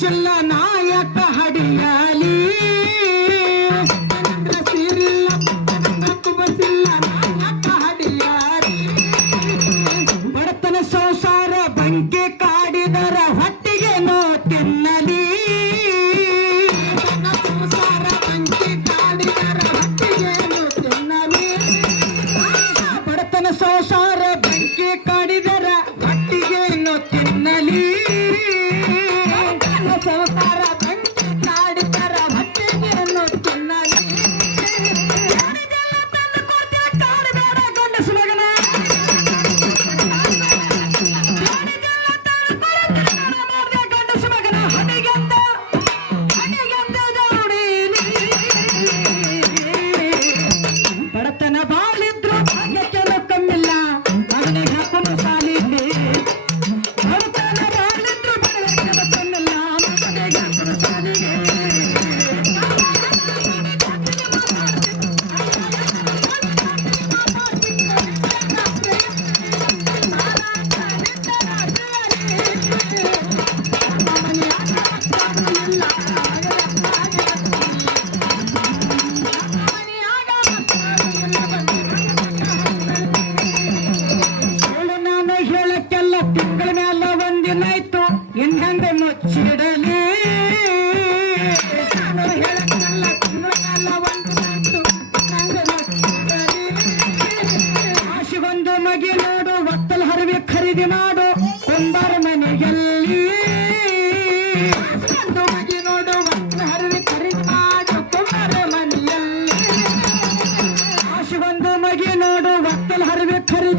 Masha'Allah.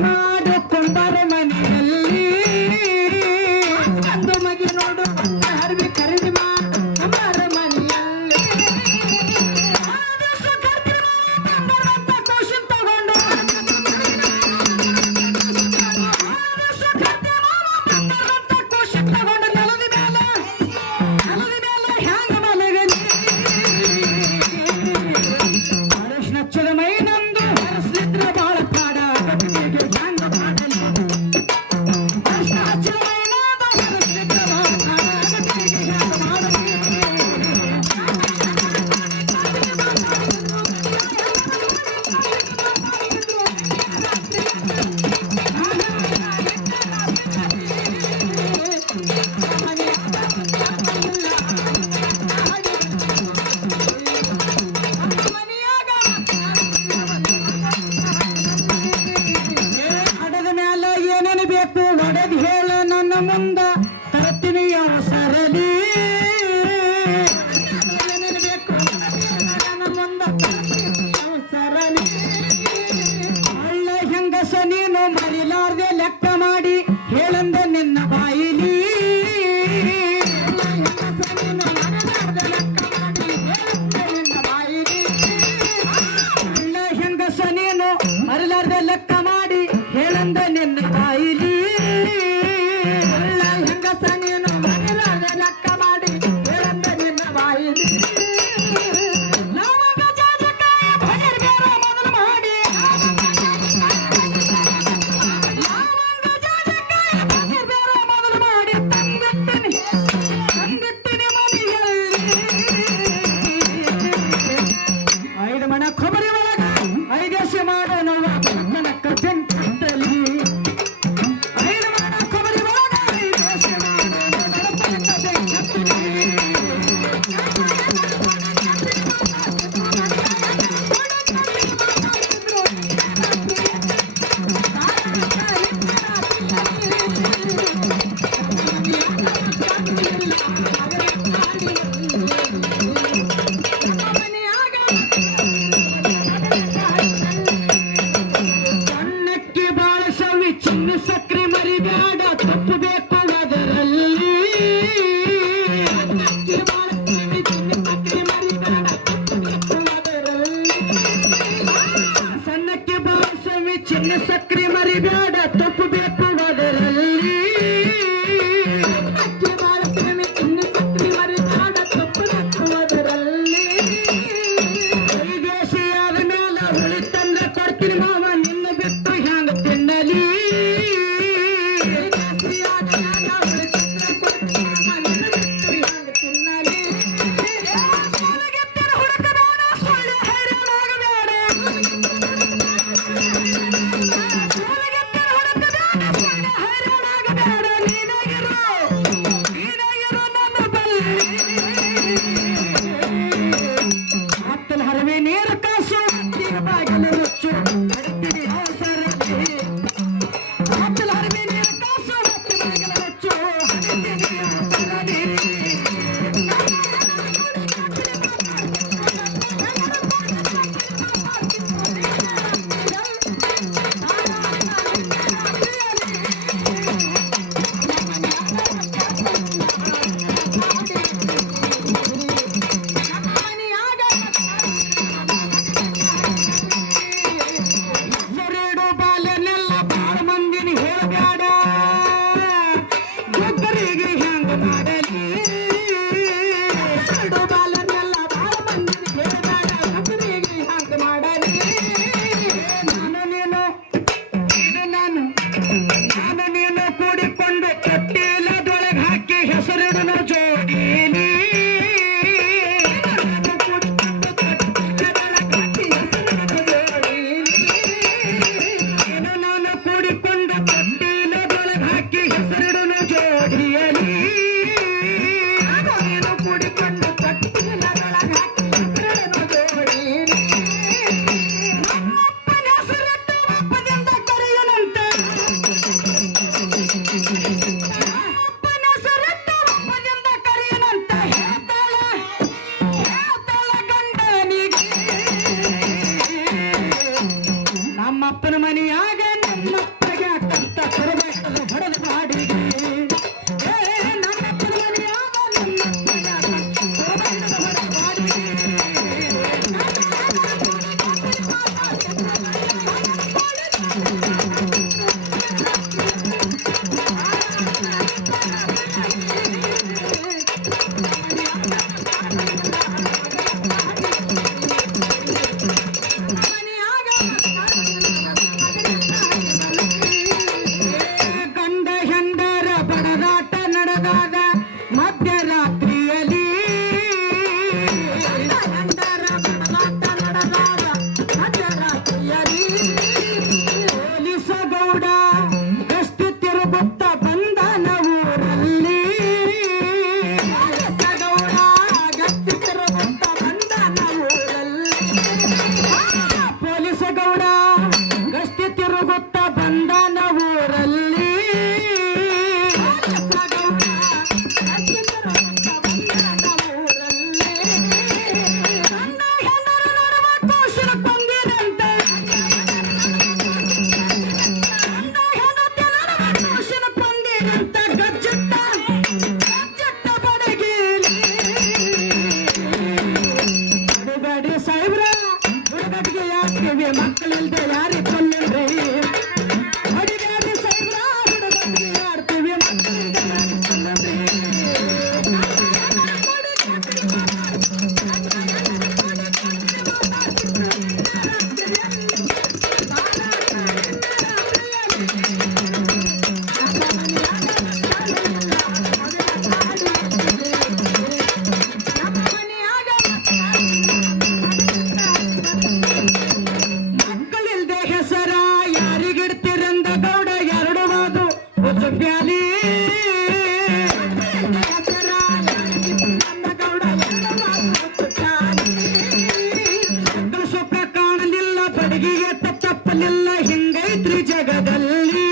Música Amen. மக்கள் என்ற யாரு ಹಿಂಗೈತ್ರಿ ಜಗದಲ್ಲಿ